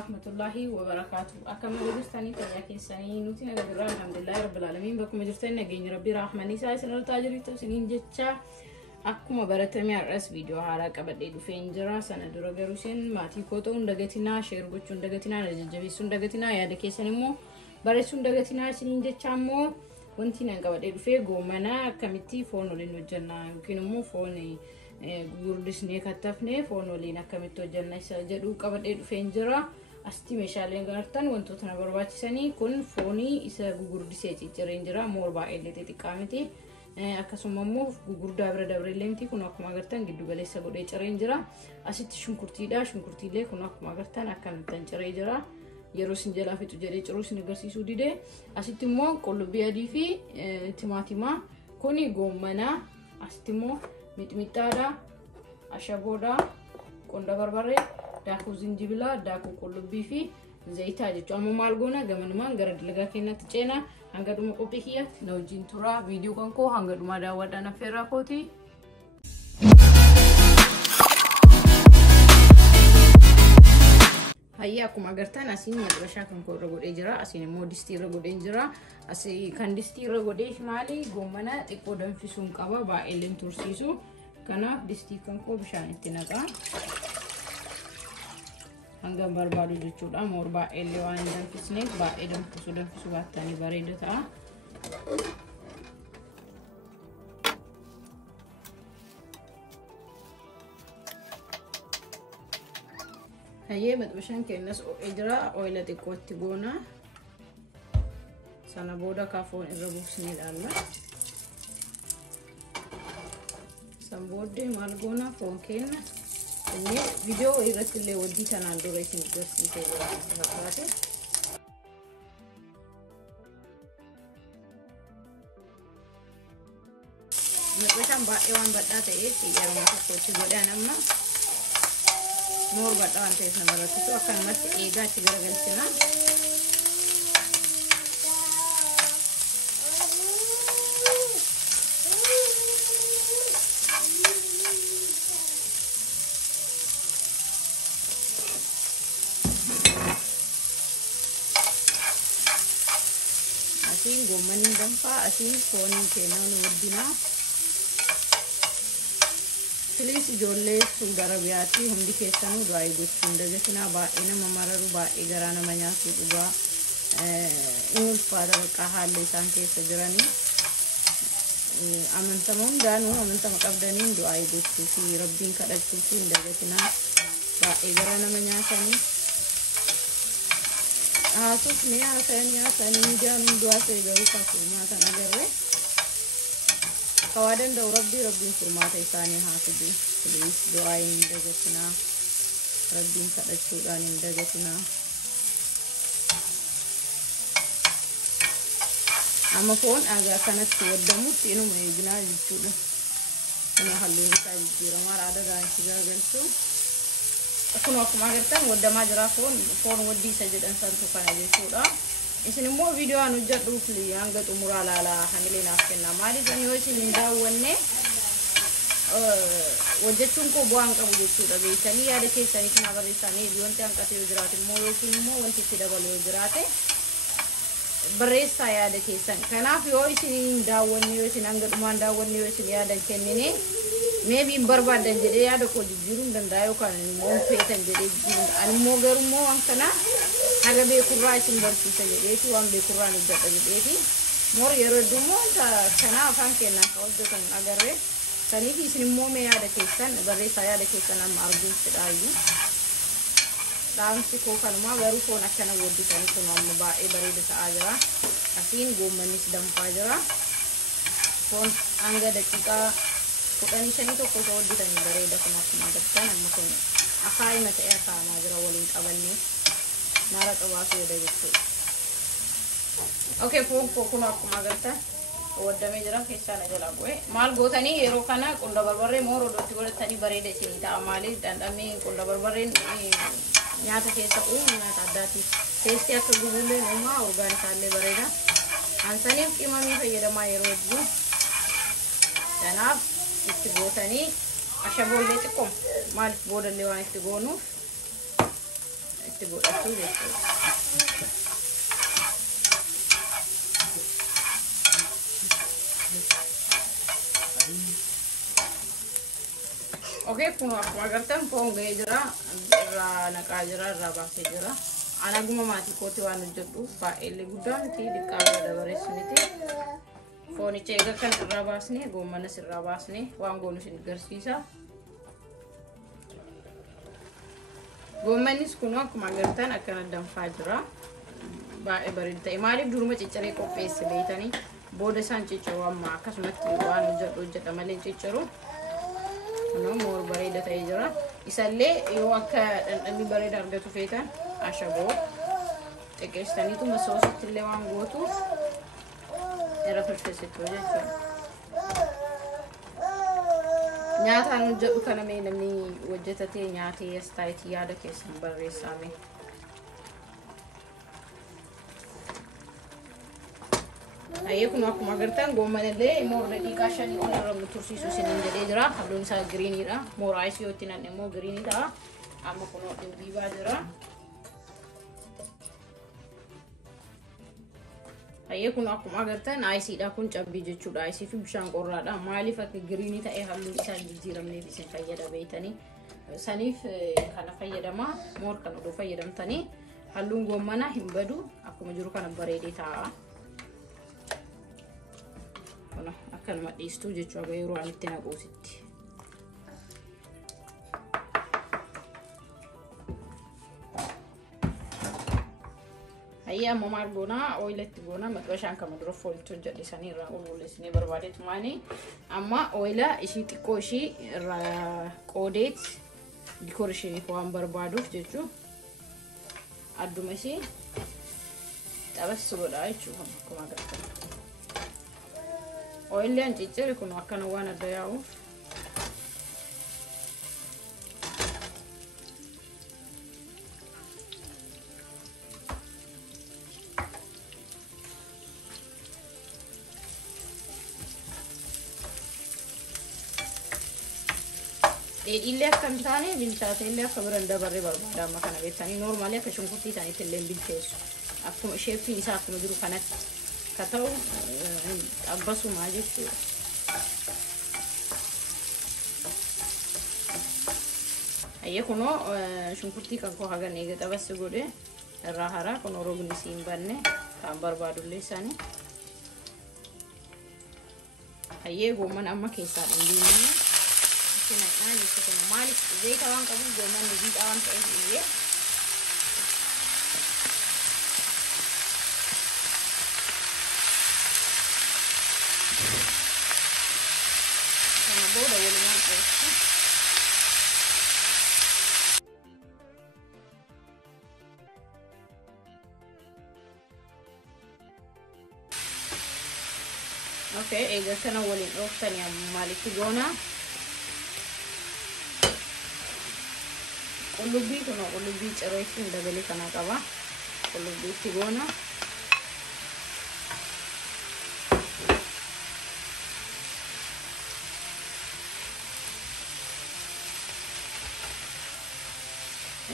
warahmatullahi wabarakatuh. Akkam jirtanii fayyaa keessanii nuti nagaa alhamdulillah rabbil alamin bakkuma jirtan nageenya rabbi rahmani isaa isin taajiritu isiniin jecha akkuma baratame har'as video haaraa qabadhee dhufeen jira. Sana dura garuu isin maatii koo ta'uun dagatinaa, share gochuun dagatinaa, jajjabeessuun dagatinaa, yaada keessan immoo bareessuun dagatinaa isiniin jecha ammoo wanti nan qabadhee dhufee goomana akkamitti foon waliin hojjanna yookiin immoo foon gurgurdisnee kattafnee foon waliin akkamitti hojjanna isa jedhu qabadhee dhufeen jira. Asti meeshaaleen gartan wantoota na barbaachisanii kun foonii isa gurgurdisee ciccireen jira. Moor baay'ee xixiqqaa miti. Akkasuma immoo gurguddaa bira dabrellee miti. Kun akkuma agartan giddu galeessa godhee cireen jira. Asitti shunkurtiidha. Shunkurtiilee kun akkuma agartan akkamitti ciree jira. Yeroo isin jalaa fixu jedhee ciruu isin agarsiisuu didee. Asitti immoo qullubbii adii fi timaatimaa. Kuni goomana. Asitti immoo mixmixaadha, ashaboodha, qonda barbaree, daakuu zinjibila, daakuu qullubbii fi zayitaa jechuudha. Amma maal goona gamanumaan gara dalagaa keenyatti ceena. Hanga dhuma qophii kiyya na wajjin tura. Viidiyoo kan koo hanga dhuma daawwadhaan affeerraa kooti. Hayya akkuma agartan asiin madabashaa kan koo irra godhee jira. Asiin immoo distii irra godhee jira. Asii kan distii irra godhee maali goomana xiqqoo danfisuun qaba baay'ee tursiisu. Kanaaf distii kan koo bishaan itti naqaa. Hanga barbaadu jechuudha. Moor baay'ee waan hin danfisneef baay'ee danfisu baattanii bareeda ta'a. Hayyee madabashaan keenyas jira. Oyila xiqqoo itti goona. Sana booda kaafoon irra buufnee ilaalla. San booddee maal goona foon keenya inni viidiyoo irratti illee waddii tanaan dura isin agarsiisee jira. Madabashaan baay'ee waan badhaa ta'eef yeroo tokkotti godhan amma moor badhaa waan ta'eef nama rakkisu akkanumatti eegaa itti garagalchina. Asiin goomanii danfaa, asiin fooniin keenyaan waddinaa. Filiis ijoollee Suudi Arabiyaatti hundi keessanuu du'aa gochuun dagatinaa baay'ee nama mararu baay'ee garaa nama nyaatu dhugaa inni ulfaata bakka haalli isaan keessa jiranii amantama hundaanuu amantama qabdaniin du'aa gochuu fi rabbiin kadhachuu fi dagatinaa baay'ee garaa nama nyaatanii haasuuf ni haasanii miidiyaan hundumaa ta'e garuu kan furmaatan agarre. Kawadan da rabbiin furmaata isaanii haasuuf please du'aa hin dagatinaa rabbiin kadhachuudhaan hin dagatinaa. Amma foon dhagaa kanatti waddamutti inuma eegnaa jechuudha. Kun halluun isaa jijjiiramaa aadaa itti garagalchu. Kun akkuma agartan waddamaa jira foon waddii isa jedhan santu kana jechuudha. Isin immoo viidiyoo an hojjedhuuf hanga xumuraa ilaalaa hamilee naaf kennaa. Maaliif yoo isin hin daawwanne hojjechuun koo bu'aan qabu jechuudha. Beektanii yaada keessanii kana barreessanii wanti hanqate yoo jiraate immoo yookiin immoo wanti itti dabalu yoo jiraate barreessaa yaada keessan. Kanaaf yoo isin hin daawwanne yoo isin hanga dhumaan daawwanne yoo isin yaada kennine maybe hin barbaadan jedhee yaada koo jijjiiruu hin danda'a yookaan immoo feetan jedhee jijjiiruu ani immoo garuu immoo waan kana haga beekurraa isin barsiisa jedheeti waan beekurraan hojjedha jedheeti moor yeroo heddummoo kana afaan keenyaan ka hojjetan agarree saniif isin immoo mee yaada keessan barreessaa yaada keessan amma arguun fedhaayyuu dhaamsi koo kanumaa garuu foon akkana waddisanii kun amma baay'ee bareeda ta'aa jira. Asiin goommannis danfaa jira. Foon hanga daqiiqaa 15 tokko osoo waddisanii bareeda kun akkuma agartan amma kun akaayima ta'ee akaayamaa jira waliin qabannee mara qabaatu wada jechuudha. Okay, foon koo kun akkuma agartan waddamee jira keessaa na jala bu'ee maal gootanii yeroo kana qunda barbarree moor odotti godhatanii bareeda isinii ta'a. Maaliif dhandhamee qunda barbarreen nyaata keessa nyaata addaati. Teestii akka gubullee uumaa orgaanisaallee bareeda. Ansaniif qimamii fayyadamaa yeroo hedduu. Kanaaf itti gootanii ashaboollee xiqqoom maaliif boodallee waan itti goonuuf itti godhatu jechuudha. Oke, kun akkuma agartan foon ga'ee jira. Irraa naqaa jira, irraa baasee jira. Anaguma maatii kooti waan hojjedhuuf baay'ee guddaa miti, diqqaa dabarees miti. Foonicha eega kan irraa baasnee, goommanas irraa baasnee waan goonu isin agarsiisa. Goommannis kun akkuma agartan akkana danfaa jira. Baay'ee bareeda ta'e. Maaliif duruma cicciree qopheesse beetanii booda isaan cicciru amma akkasumatti waan hojjedha malee cicciru. Kuno moor bareeda ta'e jira. Isallee yoo akka dhandhamni bareeda argatu feetan ashaboo xiqqeessitaniitu masoositti illee waan gootuuf irra tolcheessitu jechuudha. Nyaataan hojjedhu kana mee namni hojjetatee nyaatee astaayitii yaada keessan barreessaame. Ayyee kun akkuma agartan goommanillee moor daqiiqaa 5 ol irra tursiisu isiniin jedhee jira. Halluun isaa giriiniidha. Moor aayisii yoo itti naqne immoo giriinii ta'a. Amma kunoo dhimbiibaa jira. Ayyee kun akkuma agartan aayisiidha kun cabbii jechuudha. Aayisii fi bishaan qorraadha. Maaliif akka giriinii ta'e halluun isaa jijjiiramneef isin fayyada beeytanii. Saniif kana fayyadama. Moor kan oduu fayyadamtanii halluun goommanaa hin badu akkuma jiru kana bareedee ta'a. Akkanuma dhiistuu jechuudha yeroo ani itti naquusitti. Ayyee amma maal goonaa ooyilatti goonaa maqashaan kama dura foolitti hojjedhisanii irraa qulqulleessinee barbaadeetu maanii amma ooyila ishii xiqqoo ishii irraa qoodeet dikoor ishee waan barbaaduuf jechuu adduma ishii xabassi godhaa jechuudha akkuma agartan. Oilli an ciccire kun akkana waan adda yaa'uuf dheedhiillee akka hin taane bilchaateellee akka biran dabarree barbaada amma kana beektanii noormaali akka shunkurtii ta'anitti illee bilcheessu akkuma sheeffiin isaa akkuma jiru kanatti katau abbasuma jechuudha. Ayyee kunoo shunkurtii kan koo hagan eega xabassi godhe irraa haraa kunoo roobni siin banne kan barbaadullee isaanii. Ayyee goomman amma keessaa dhindiinni itti naqnaa jechuudha. Maaliif zayita waan qabuuf goomman jiidhaa waan ta'eef iyyee boda walumaan qabatti. Okay, egaa kana waliin dhooftanii maalitti goona? Qullubbii kun qullubbii cireessuun dabalee kana qaba. Qullubbiitti goona.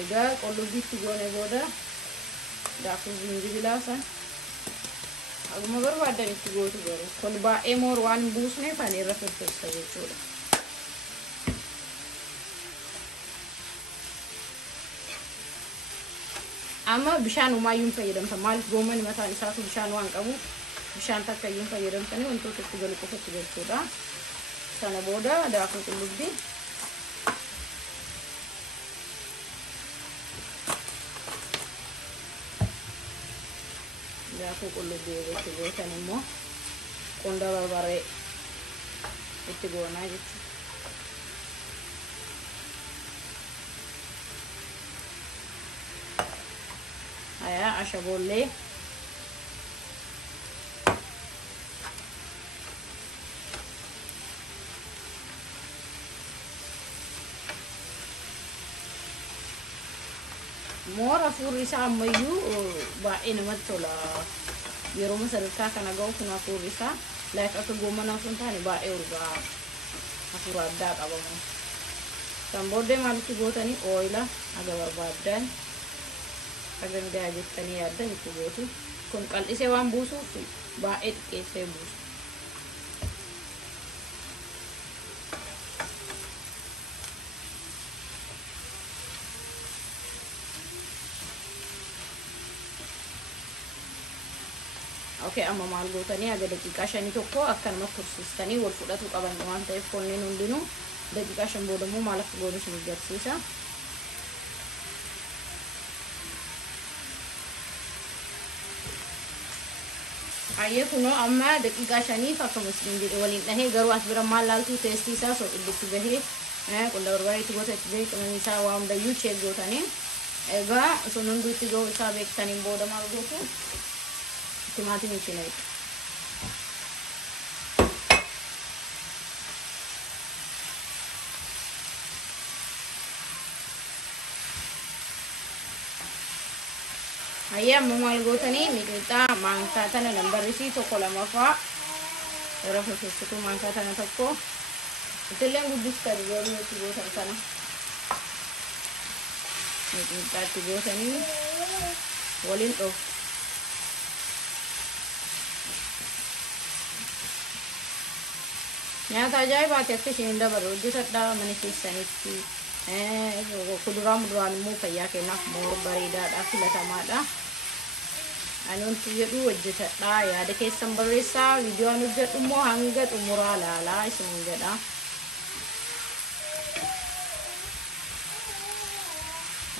Egaa qullubbiitti goone booda daakuu zinjibilaa san akkuma barbaadan itti gootu garuu kun baay'ee moor waan buusneef ani irra firfirsa jechuudha. Amma bishaan umaayyuun fayyadamta maaliif goomman mataan isaatu bishaan waan qabu bishaan takka iyyuu fayyadamtanii wantoota itti galu qofatti galchuudha. Sana booda daakuu qullubbii daakuu qullubbii itti gootan immoo qunda barbaree itti goonaa jechuudha. Ayaa ashaboollee moora fuurri isaa ammayyuu baay'ee namatti tola. Yeroo sadarkaa kana ga'u kun hafuurri isaa laayik akka goommanaa osoo hin taane baay'ee urgaa hafuura addaa qabamu. Kan booddee maalitti gootanii ooyila haga barbaaddan Hagan gajettanii yaaddan itti gootu. Kun qal'isee waan buusuuf baay'ee xiqqeessee buusu. Okay, amma maal gootanii aga daqiiqaa 5 tokko akkanuma tursiistanii wal fudhatu qaban waan ta'eef konneen hundinuu daqiiqaa 5 boodammoo maal akka goonu isin agarsiisa. Ayyee kunoo amma daqiiqaa 5 akkuma isin jedhe waliin dhahee garuu as bira maal laaltu teestii isaa soo dhibbitti bahee qunda barbaadeetti goota itti bahee qimamni isaa waa hundayyuu cheek gootanii egaa sun hunduu itti ga'u isaa beektaniin booda maal gootu timaatimii itti naqxu. Ayyee amma maal gootanii mixmixaa maankaa tana lambarrisii tokko lamaffaa yeroo keessattuu maankaa tana tokko itillee guddistaa yeroo itti gootan kana mixmixaatti gootanii waliin dhofu. Nyaata ajaa'ibaati akka isheen dabalu hojjetadhaa mana keessanitti kuduraa muduraan immoo fayyaa kennaaf moo bareedaadhaa filatamaadha. Ani wanti jedhu hojjetadhaa yaada keessan barreessaa viidiyoon hojjedhu immoo hanga xumuraa laalaa isin jedha.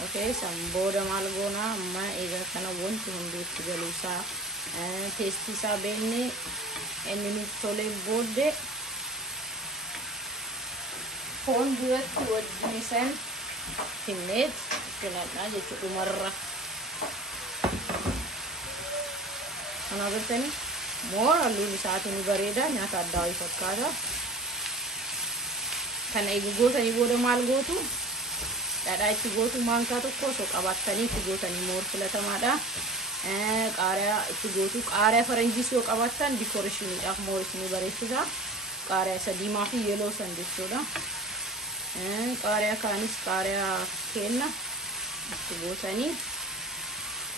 Okay, san booda maal goona amma egaa kana wanti hundi itti galuusaa teestii isaa beekne inni nutti tolee booddee foon duratti wajjinisan himneet filadhaa jechuudha marra. Kana agartanii moora halluun isaatiin bareeda nyaata addaa wayii fakkaata. Kana egaa gootanii booda maal gootu dhadhaa itti gootu maankaa tokko osoo qabattanii itti gootanii moor filatamaadha. Qaariyaa itti gootu qaariyaa faranjiis yoo qabattan dikoreeshiniidhaaf moor isinii bareechisa. Qaariyaa isa diimaa fi yeeloo san jechuudha. Qaariyaa kaanis qaariyaa kenna itti gootanii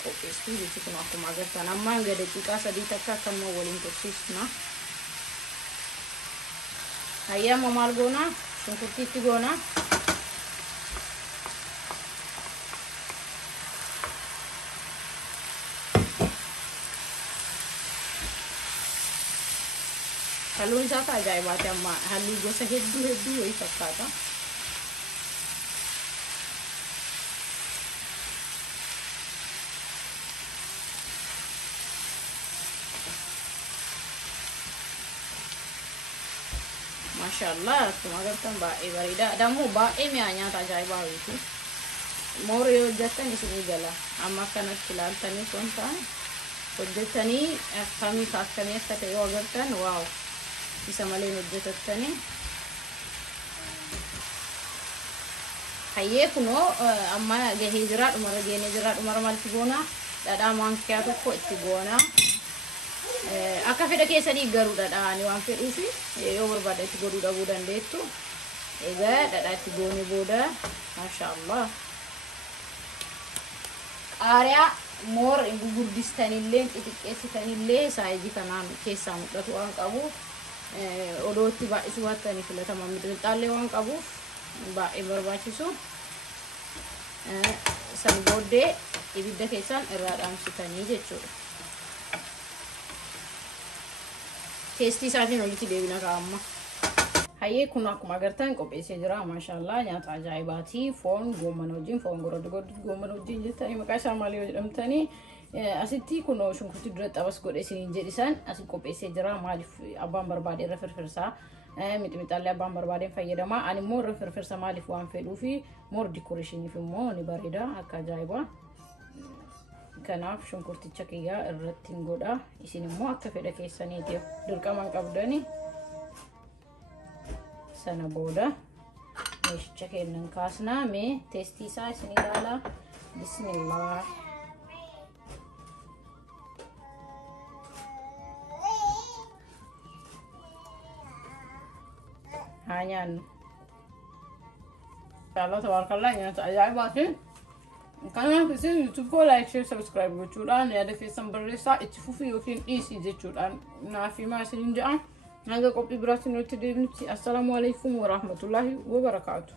qopheessuu jechuudha. Akkuma agartan amma hanga daqiiqaa 3 takka akkanuma waliin tursiisna. Ayyee amma maal goona shunkurtii itti goona. Halluun isaa ajaa'ibaati amma halluu gosa hedduu wayii fakkaata. Mashallah, akkuma agartan baay'ee bareeda. Dammoo baay'ee mi'aa nyaata ajaa'ibaa wayiiti. Moora yoo hojjettan isinii gala. Amma akkanatti ilaaltanii osoo hin taane hojjettanii akkamii akka ta'e yoo agartan waaw isa malee hojjetattanii. Hayyee kunoo amma gahee jira dhumarra geenee jira dhumarra maalti goona dhadhaa maankiyaa tokko itti goona. Akka fedha keessanii garuu dhadhaani waan fedhuufi yoo barbaadde itti godhuu dhabuu dandeettu. Egaa dhadhaa itti goone booda maashaallah qaariyaa moor gurguddistanillee xixiqqeessitanillee saayizii kanaan keessaa mul'atu waan qabuuf odootti baay'isuu waattanii filatamaa mixmixaallee waan qabuuf baay'ee barbaachisu. San booddee ibidda keessaan irraa dhaamsitanii jechuudha. Teestii isaatiin walitti deebina kaa'amma. Hayyee kun akkuma agartan qopheessee jira maashaallah nyaata ajaa'ibaati. Foon goomana wajjin foon goroddu goomana wajjin jettanii maqaa isaa maal yoo jedhamtanii asitti kun shunkurtii dura xabas godhe isiniin jedhisan asitti qopheessee jira. Maaliif abbaan barbaade irra firfirsaa mixmixaallee abbaan barbaadeen fayyadama. Ani immoo irra firfirsa maaliif waan fedhuufi moor dikoreeshiniif immoo ni bareeda akka ajaa'ibaa. Kanaaf shunkurticha kiyyaa irratti hin godha. Isin immoo akka fedha keessaniitiif dirqama qabdani. Sana booda meeshicha kennan kaasnaa mee teestii isaa isin ilaala. Bismillah. Haa nyaannu. Inshallah tabarakallah nyaata ajaa'ibaati. Kanaaf isin YouTube koo like share subscribe gochuudhaan yaada keessan barreessaa itti fufii yookiin dhiisii jechuudhaan naaf himaa isiniin jedha. Naga qophii biraatiin nuti deebinutti. Assalaamu alaykum wa rahmatullahi wa barakaatuh.